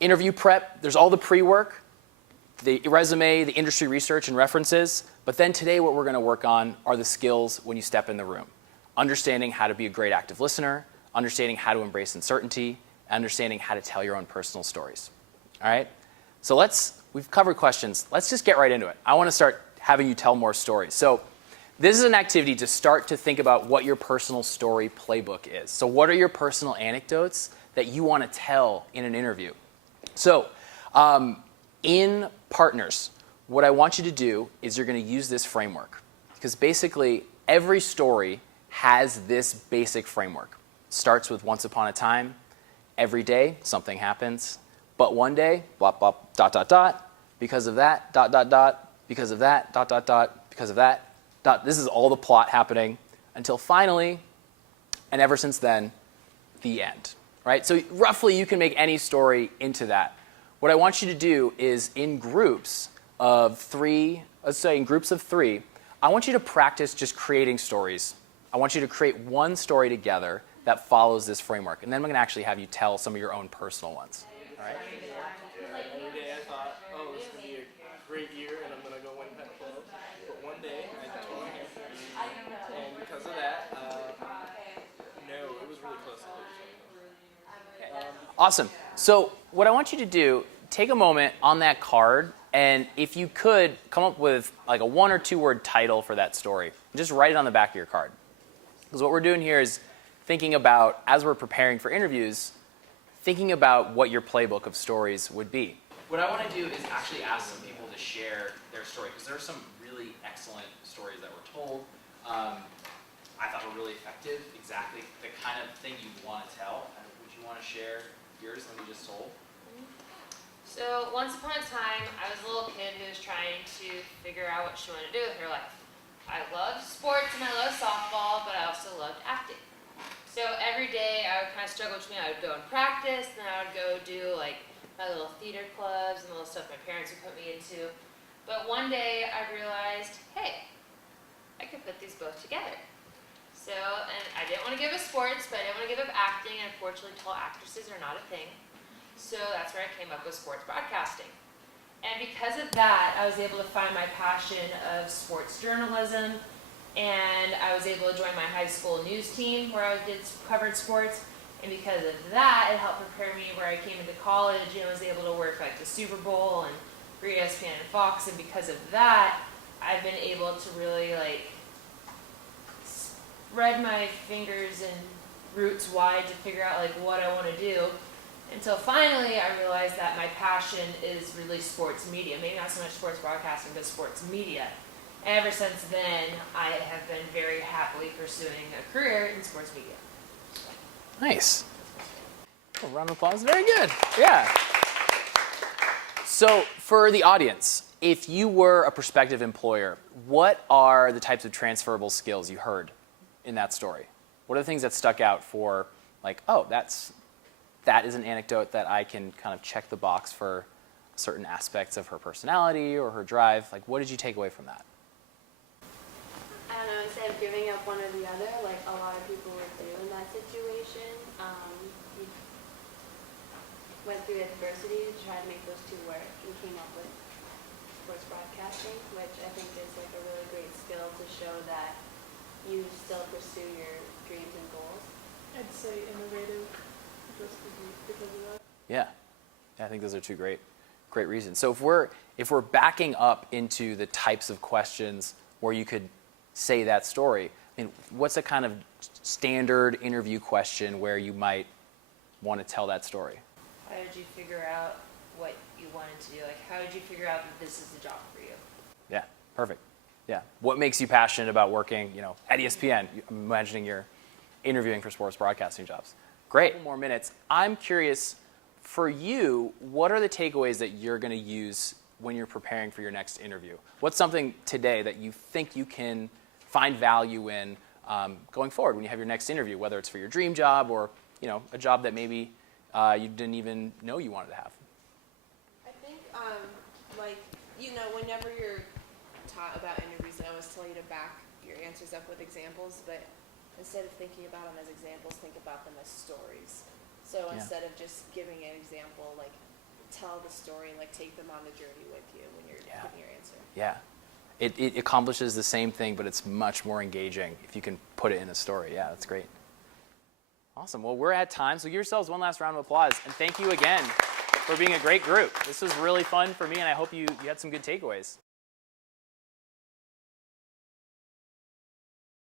Interview prep, there's all the pre-work, the resume, the industry research and references. But then today what we're going to work on are the skills when you step in the room. Understanding how to be a great active listener, understanding how to embrace uncertainty, understanding how to tell your own personal stories. All right? So we've covered questions. Let's just get right into it. I want to start having you tell more stories. So this is an activity to start to think about what your personal story playbook is. So what are your personal anecdotes that you want to tell in an interview? So in partners, what I want you to do is you're going to use this framework. Because basically, every story has this basic framework. Starts with once upon a time. Every day, something happens. But one day, blah, blah, dot, dot, dot. Because of that, dot, dot, dot. Because of that, dot, dot, dot. Because of that, dot. This is all the plot happening until finally, and ever since then, the end. Right? So roughly, you can make any story into that. What I want you to do is in groups of three, let's say in groups of three, I want you to practice just creating stories. I want you to create one story together that follows this framework. And then I'm going to actually have you tell some of your own personal ones. All right? Every day I thought, oh, this is going to be a great year and I'm going to go win pet club. But one day I tore my hamstring. And because of that, no, it was really close. Awesome. So what I want you to do, take a moment on that card, and if you could, come up with like a 1 or 2 word title for that story. Just write it on the back of your card. Because what we're doing here is thinking about, as we're preparing for interviews, thinking about what your playbook of stories would be. What I want to do is actually ask some people to share their story, because there are some really excellent stories that were told. I thought were really effective, exactly the kind of thing you want to tell. Would you want to share yours that you just told? So once upon a time, I was a little kid who was trying to figure out what she wanted to do with her life. I loved sports and I loved softball, but I also loved acting. So every day I would kind of struggle between, I would go and practice, and then I would go do like my little theater clubs and the little stuff my parents would put me into. But one day I realized, hey, I could put these both together. So, and I didn't want to give up sports, but I didn't want to give up acting, and unfortunately tall actresses are not a thing. So that's where I came up with sports broadcasting. And because of that, I was able to find my passion of sports journalism, and I was able to join my high school news team where I covered sports. And because of that, it helped prepare me where I came into college and was able to work like the Super Bowl and for ESPN and Fox. And because of that, I've been able to really like spread my fingers and roots wide to figure out like what I want to do, until finally I realized that my passion is really sports media. Maybe not so much sports broadcasting, but sports media. And ever since then, I have been very happily pursuing a career in sports media. Nice. A round of applause. Very good. Yeah. So for the audience, if you were a prospective employer, what are the types of transferable skills you heard in that story? What are the things that stuck out for, like, oh, that is an anecdote that I can kind of check the box for certain aspects of her personality or her drive? Like, what did you take away from that? I don't know, instead of giving up one or the other, like a lot of people would do in that situation, you went through adversity to try to make those two work and came up with sports broadcasting, which I think is like a really great skill to show that you still pursue your dreams and goals. I'd say innovative, just because of that. Yeah, I think those are two great reasons. So if we're backing up into the types of questions where you could say that story, I mean, what's a kind of standard interview question where you might want to tell that story? How did you figure out what you wanted to do? Like, how did you figure out that this is the job for you? Yeah, perfect. Yeah. What makes you passionate about working, at ESPN? I'm imagining you're interviewing for sports broadcasting jobs. Great. A couple more minutes. I'm curious, for you, what are the takeaways that you're going to use when you're preparing for your next interview? What's something today that you think you can find value in going forward when you have your next interview, whether it's for your dream job or a job that maybe you didn't even know you wanted to have? I think, whenever you're taught about interviews, they always tell you to back your answers up with examples, but instead of thinking about them as examples, think about them as stories. So instead of just giving an example, like tell the story, like take them on the journey with you when you're Yeah. giving your answer. Yeah. It accomplishes the same thing, but it's much more engaging if you can put it in a story. Yeah, that's great. Awesome. Well, we're at time, so give yourselves one last round of applause. And thank you again for being a great group. This was really fun for me, and I hope you had some good takeaways.